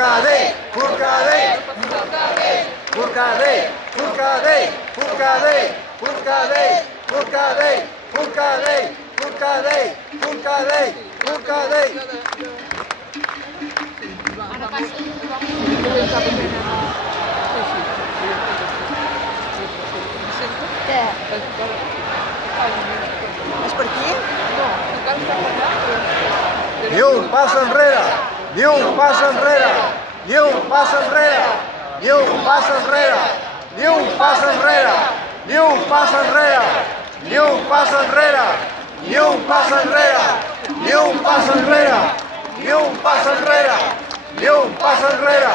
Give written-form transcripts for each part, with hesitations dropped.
Forcadell, Forcadell, Forcadell, Forcadell, Forcadell, Forcadell, Forcadell, Forcadell, Forcadell, Forcadell, Forcadell. Ara passa. Què? És per aquí? Ni un pas enrere, ni un pas enrere, ni un pas enrere, ni un pas enrere, ni un pas enrere, ni un pas enrere, ni un pas enrere, ni un pas enrere, ni un pas enrere, ni un pas enrere, ni un pas enrere,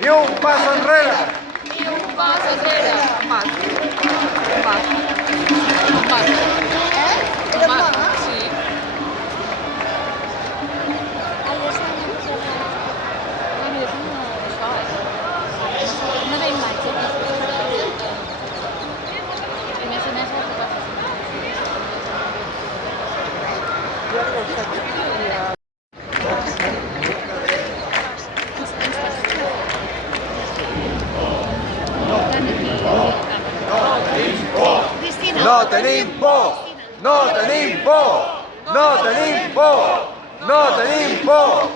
ni un pas enrere. Ni un pas enrere. Mas. Mas. Mas. Mas. Sí. No tenim por, no tenim por, no tenim por, no tenim por,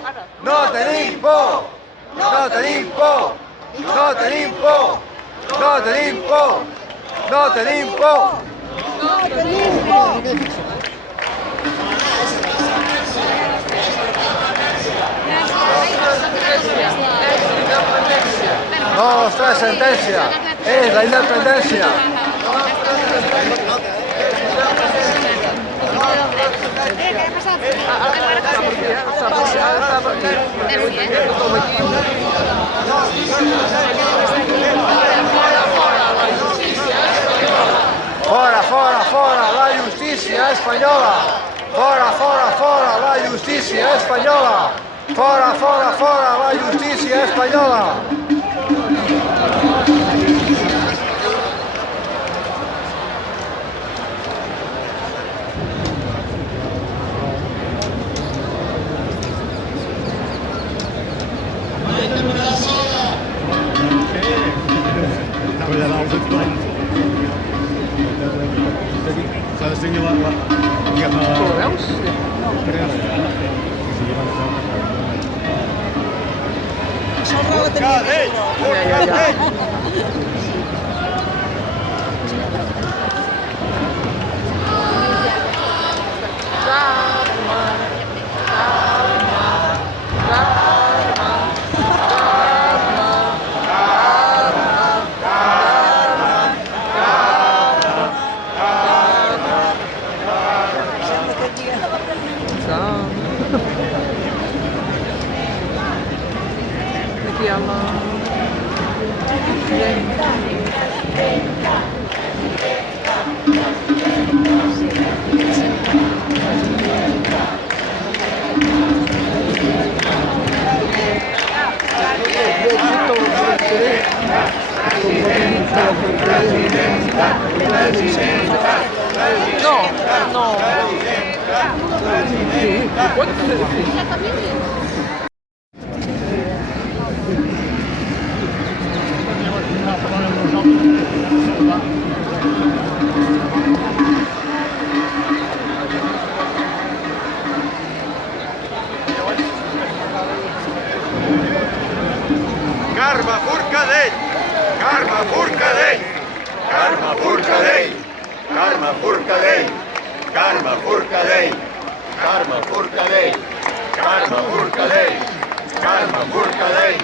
no tenim por, no tenim por, no tenim por, no tenim por, no tenim por, no tenim por. No nos trae sentencia, es la independencia. Fora, fora, fora, la justícia espanyola! Fora, fora, fora, la justícia espanyola! Fora, fora, fora, la justícia espanyola! Forcadell! Forcadell! No, no. Sí, Carme Forcadell! Carme Forcadell! Carme Forcadell! Carme Forcadell! Carme Forcadell! Carme Forcadell! Carme Forcadell! Carme Forcadell!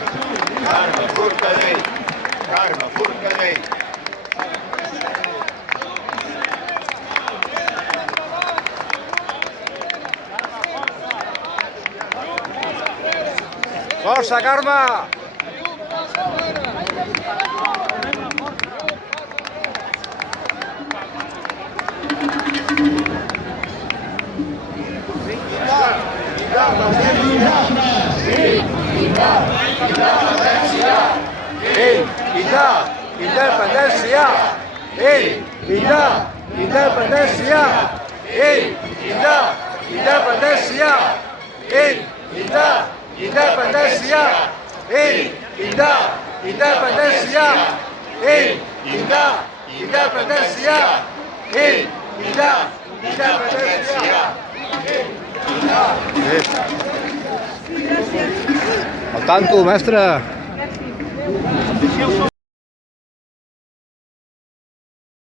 Carme Forcadell! Carme Forcadell! Força, Carme! Independència! Independència! Independència! Independència! Independència! Independència! Independència! Al tanto, mestre.